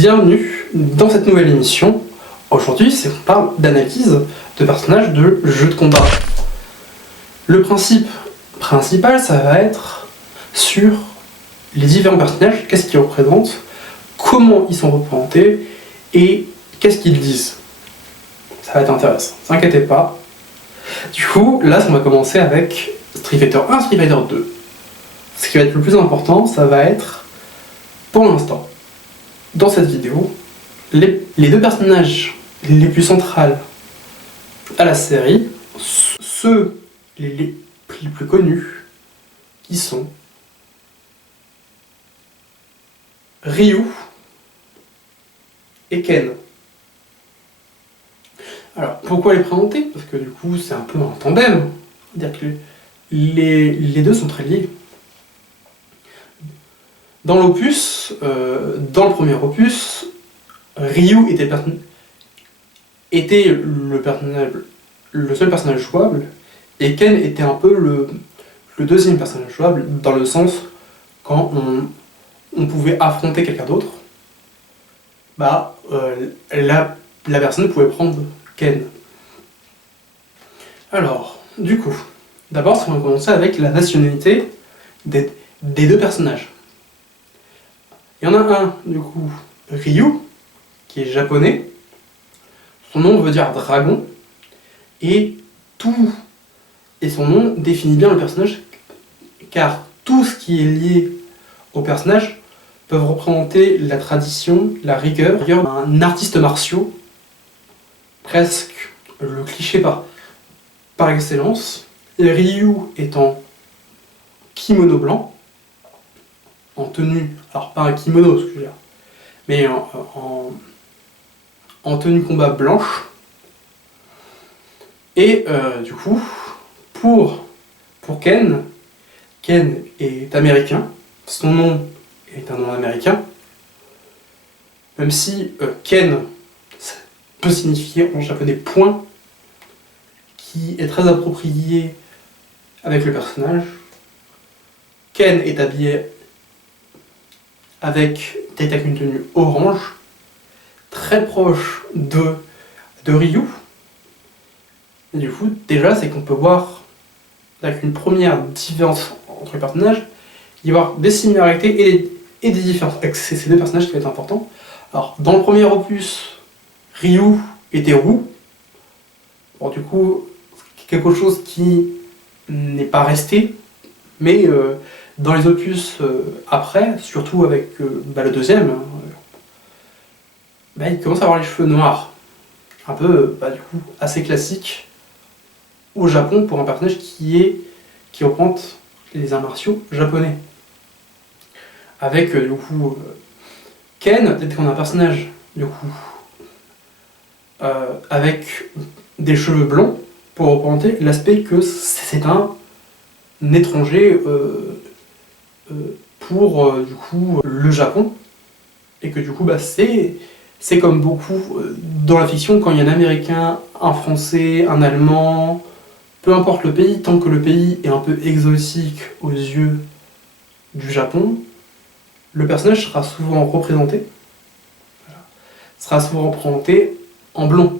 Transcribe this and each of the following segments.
Bienvenue dans cette nouvelle émission. Aujourd'hui, on parle d'analyse de personnages de jeux de combat. Le principe principal, ça va être sur les différents personnages, qu'est-ce qu'ils représentent, comment ils sont représentés et qu'est-ce qu'ils disent. Ça va être intéressant, ne vous inquiétez pas. Du coup, là, on va commencer avec Street Fighter 1, Street Fighter 2. Ce qui va être le plus important, ça va être, pour l'instant, dans cette vidéo, les deux personnages les plus centrales à la série, ceux les plus connus, qui sont Ryu et Ken. Alors, pourquoi les présenter? Parce que du coup, c'est un peu un tandem. C'est-à-dire que les deux sont très liés. Dans l'opus, dans le premier opus, Ryu était le seul personnage jouable, et Ken était un peu le deuxième personnage jouable, dans le sens quand on pouvait affronter quelqu'un d'autre, la personne pouvait prendre Ken. Alors, du coup, d'abord, on va commencer avec la nationalité des deux personnages. Il y en a un, du coup, Ryu, qui est japonais. Son nom veut dire dragon. Et son nom définit bien le personnage, car tout ce qui est lié au personnage peut représenter la tradition, la rigueur d'un artiste martial, presque le cliché par excellence. Et Ryu est en kimono blanc, en tenue, alors pas un kimono, ce que je veux dire, mais en tenue combat blanche. Et du coup, pour Ken est américain, son nom est un nom américain, même si Ken peut signifier en japonais point, qui est très approprié avec le personnage. Ken est habillé avec une tenue orange, très proche de Ryu. Et du coup, déjà, c'est qu'on peut voir, avec une première différence entre les personnages, il y avoir des similarités et des différences avec ces deux personnages qui va être important. Alors, dans le premier opus, Ryu était roux. Bon, du coup, quelque chose qui n'est pas resté, mais dans les opus après, surtout avec le deuxième, il commence à avoir les cheveux noirs. Un peu, du coup, assez classique au Japon pour un personnage qui représente les arts martiaux japonais. Avec, du coup, Ken, peut-être qu'on a un personnage, du coup, avec des cheveux blonds pour représenter l'aspect que c'est un étranger pour du coup le Japon, et que du coup c'est comme beaucoup dans la fiction, quand il y a un américain, un français, un allemand, peu importe le pays, tant que le pays est un peu exotique aux yeux du Japon, le personnage sera souvent représenté en blond.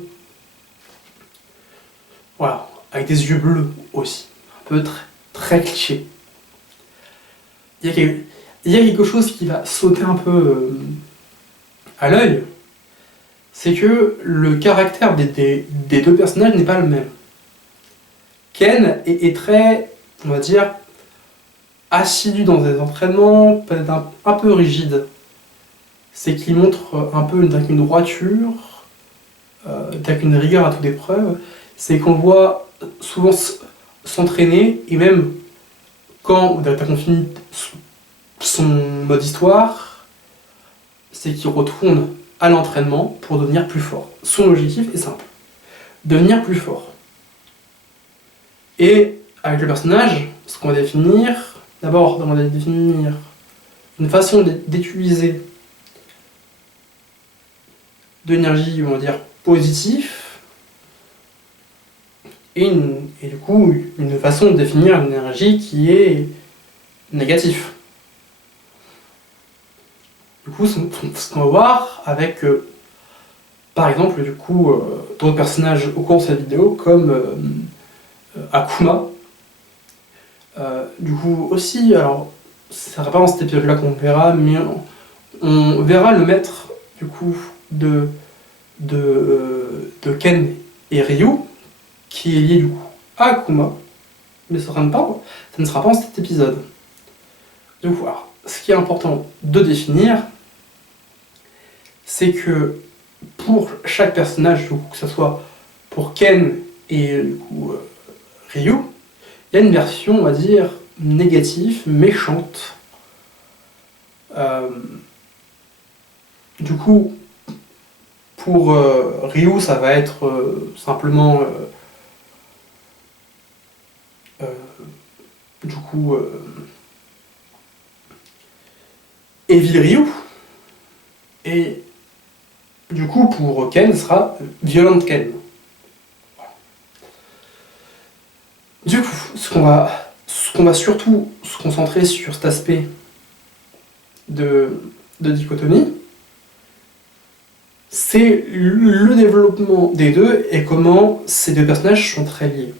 Voilà, avec des yeux bleus aussi, un peu très cliché. Il y a quelque chose qui va sauter un peu à l'œil, c'est que le caractère des deux personnages n'est pas le même. Ken est très, on va dire, assidu dans des entraînements, peut-être un peu rigide. C'est qu'il montre un peu une droiture, une rigueur à toute épreuve. C'est qu'on le voit souvent s'entraîner, et même quand on finit son mode histoire, c'est qu'il retourne à l'entraînement pour devenir plus fort. Son objectif est simple, devenir plus fort. Et avec le personnage, ce qu'on va définir, d'abord on va définir une façon d'utiliser de l'énergie, on va dire, positive, et du coup une façon de définir une énergie qui est négative. Du coup, ce qu'on va voir avec, par exemple, du coup, d'autres personnages au cours de cette vidéo, comme Akuma. Du coup, aussi, alors, ça sera pas dans cet épisode-là qu'on verra, mais on verra le maître, du coup, de Ken et Ryu, qui est lié, du coup, à Akuma, mais ça ne sera pas dans cet épisode. Du coup, alors, ce qui est important de définir, c'est que pour chaque personnage, du coup, que ce soit pour Ken et du coup, Ryu, il y a une version, on va dire, négative, méchante. Du coup, pour Ryu, ça va être simplement du coup Evil Ryu. Et du coup, pour Ken, ce sera Violent Ken. Du coup, ce qu'on va surtout se concentrer sur cet aspect de dichotomie, c'est le développement des deux et comment ces deux personnages sont très liés.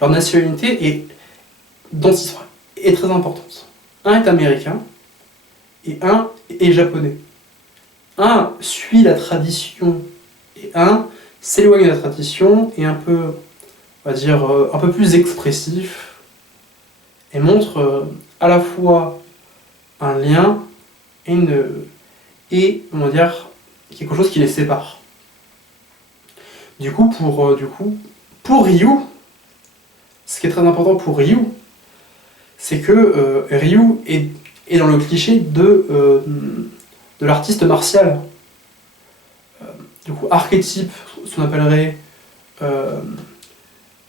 Leur nationalité dans cette histoire est très importante. Un est américain et un est japonais. Un suit la tradition et un s'éloigne de la tradition et un peu, on va dire, un peu plus expressif et montre à la fois un lien et on va dire, quelque chose qui les sépare. Du coup, pour Ryu, ce qui est très important pour Ryu, c'est que Ryu est dans le cliché de l'artiste martial. Du coup, archétype, ce qu'on appellerait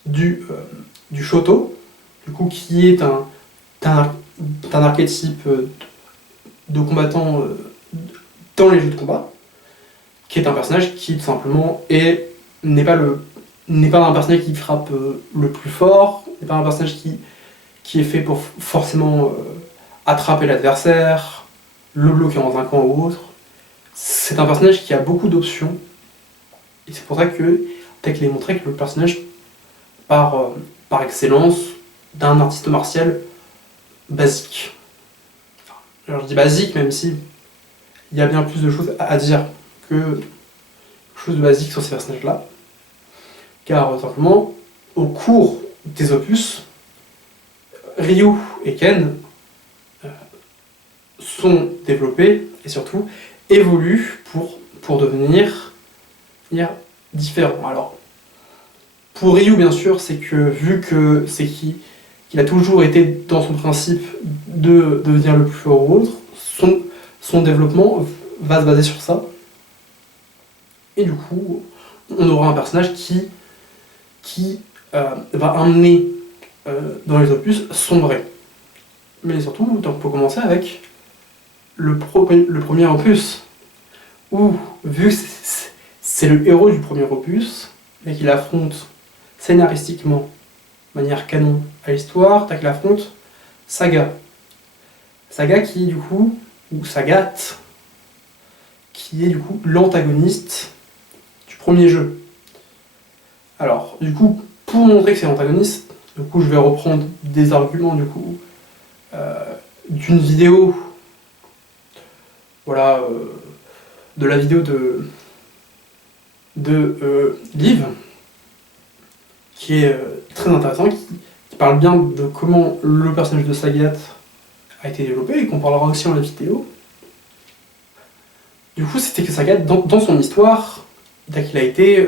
du Shoto, du coup, qui est un archétype de combattant dans les jeux de combat, qui est un personnage qui tout simplement n'est pas un personnage qui frappe le plus fort, n'est pas un personnage qui est fait pour forcément attraper l'adversaire, le bloquer dans un camp ou autre. C'est un personnage qui a beaucoup d'options, et c'est pour ça que Tech est montré que le personnage par excellence d'un artiste martial basique. Alors je dis basique, même si il y a bien plus de choses à dire que quelque chose de basique sur ces personnages-là. Car simplement, au cours des opus, Ryu et Ken sont développés et surtout évoluent pour devenir différents. Alors, pour Ryu, bien sûr, c'est que vu que c'est qu'il a toujours été dans son principe de devenir le plus fort ou autre, son développement va se baser sur ça. Et du coup, on aura un personnage qui va emmener dans les opus sombrer. Mais surtout, on peut commencer avec le premier opus, où, vu que c'est le héros du premier opus, et qu'il affronte scénaristiquement, de manière canon à l'histoire, qu'il affronte Saga. Saga qui, du coup, ou Sagat, qui est du coup l'antagoniste du premier jeu. Alors, du coup, pour montrer que c'est l'antagoniste, du coup, je vais reprendre des arguments du coup d'une vidéo, voilà, de la vidéo de Liv, qui est très intéressant, qui parle bien de comment le personnage de Sagat a été développé et qu'on parlera aussi en la vidéo. Du coup, c'était que Sagat, dans son histoire, dès qu'il a été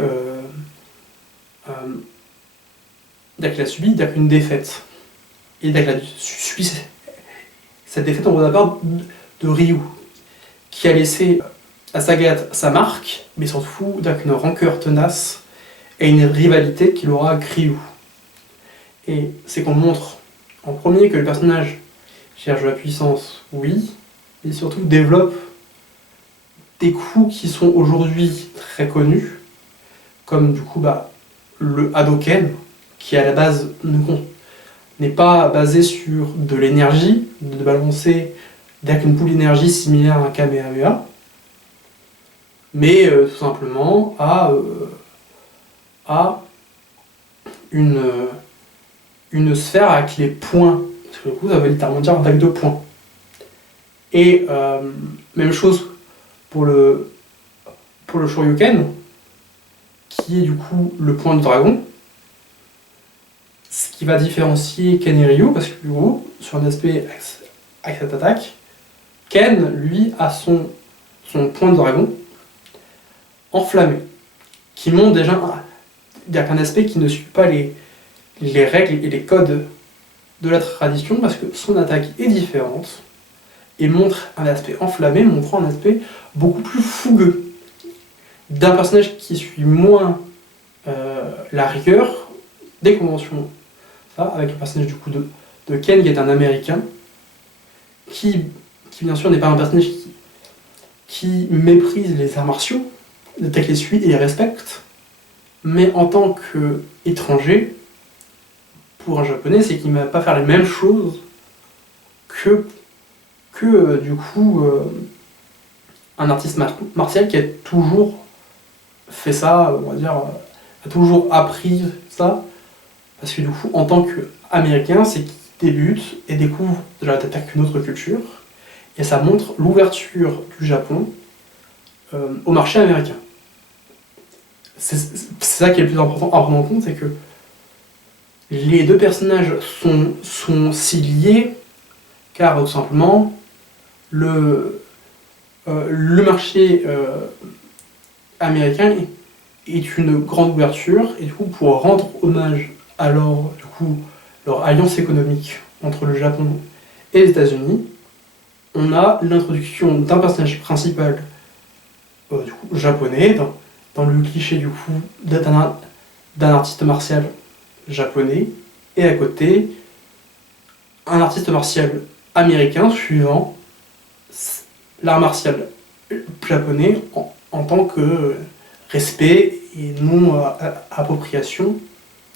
dès qu'il a subi une défaite. Et dès qu'il a subi cette défaite, on voit d'abord de Ryu, qui a laissé à Sagat sa marque, mais surtout une rancœur tenace et une rivalité qu'il aura avec Ryu. Et c'est qu'on montre en premier que le personnage cherche la puissance, oui, et surtout développe des coups qui sont aujourd'hui très connus, comme du coup le Hadoken, qui à la base n'est pas basé sur de l'énergie, de balancer avec une pool d'énergie similaire à un Kamehameha, mais tout simplement à une sphère avec les points. Parce que du coup, ça veut littéralement dire avec 2 points. Et même chose pour le Shoryuken, qui est du coup le point du dragon. Ce qui va différencier Ken et Ryu, parce que du coup, sur un aspect avec cette attaque, Ken, lui, a son point de dragon enflammé, qui montre déjà un aspect qui ne suit pas les règles et les codes de la tradition, parce que son attaque est différente, et montre un aspect enflammé, montrant un aspect beaucoup plus fougueux, d'un personnage qui suit moins la rigueur des conventions. Ça, avec le personnage du coup de Ken, qui est un Américain, qui bien sûr n'est pas un personnage qui méprise les arts martiaux, les suit et les respecte, mais en tant qu'étranger, pour un japonais, c'est qu'il ne va pas faire les mêmes choses que du coup un artiste martial qui a toujours fait ça, on va dire, a toujours appris ça, parce que du coup, en tant qu'Américain, c'est qu'il débute et découvre déjà d'attaquer une autre culture, et ça montre l'ouverture du Japon au marché américain. C'est ça qui est le plus important à prendre en compte, c'est que les deux personnages sont si liés, car tout simplement, le marché américain est une grande ouverture, et du coup, pour rendre hommage à leur alliance économique entre le Japon et les États-Unis, on a l'introduction d'un personnage principal du coup, japonais, dans le cliché du coup d'un artiste martial japonais, et à côté, un artiste martial américain suivant l'art martial japonais en tant que respect et non appropriation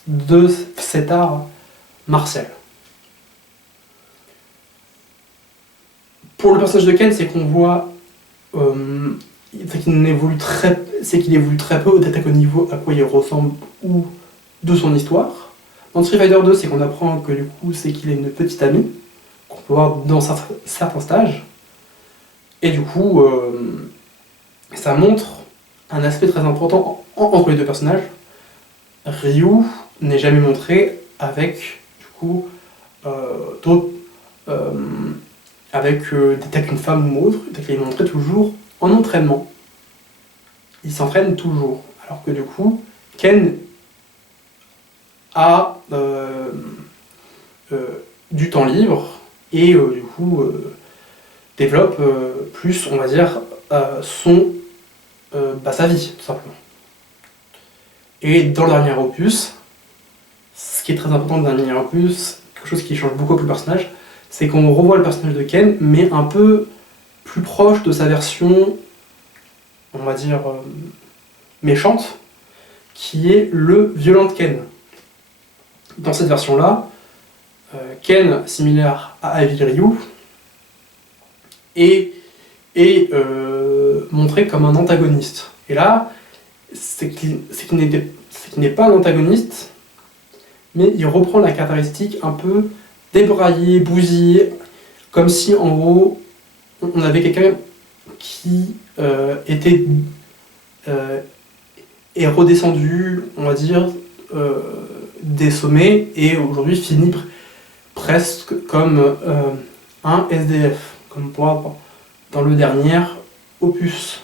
de cet art martial. Pour le personnage de Ken, c'est qu'on voit qu'il évolue très peu d'attaque au niveau à quoi il ressemble ou de son histoire. Dans Street Fighter 2, c'est qu'on apprend que du coup, c'est qu'il a une petite amie, qu'on peut voir dans certains stages. Et du coup, ça montre un aspect très important entre les deux personnages. Ryu n'est jamais montré avec, du coup, d'autres... avec d'attaque une femme ou autre, il est montré toujours en entraînement. Il s'entraîne toujours. Alors que du coup, Ken a du temps libre et du coup développe plus, on va dire, sa vie, tout simplement. Et dans le dernier opus, ce qui est très important dans le dernier opus, quelque chose qui change beaucoup avec le personnage, c'est qu'on revoit le personnage de Ken, mais un peu plus proche de sa version, on va dire, méchante, qui est le violent Ken. Dans cette version-là, Ken, similaire à Heavy Ryu, est montré comme un antagoniste. Et là, c'est qu'il n'est pas un antagoniste, mais il reprend la caractéristique un peu débraillé, bousillé, comme si en gros on avait quelqu'un qui est redescendu, on va dire, des sommets et aujourd'hui finit presque comme un SDF, comme on pourra voir dans le dernier opus.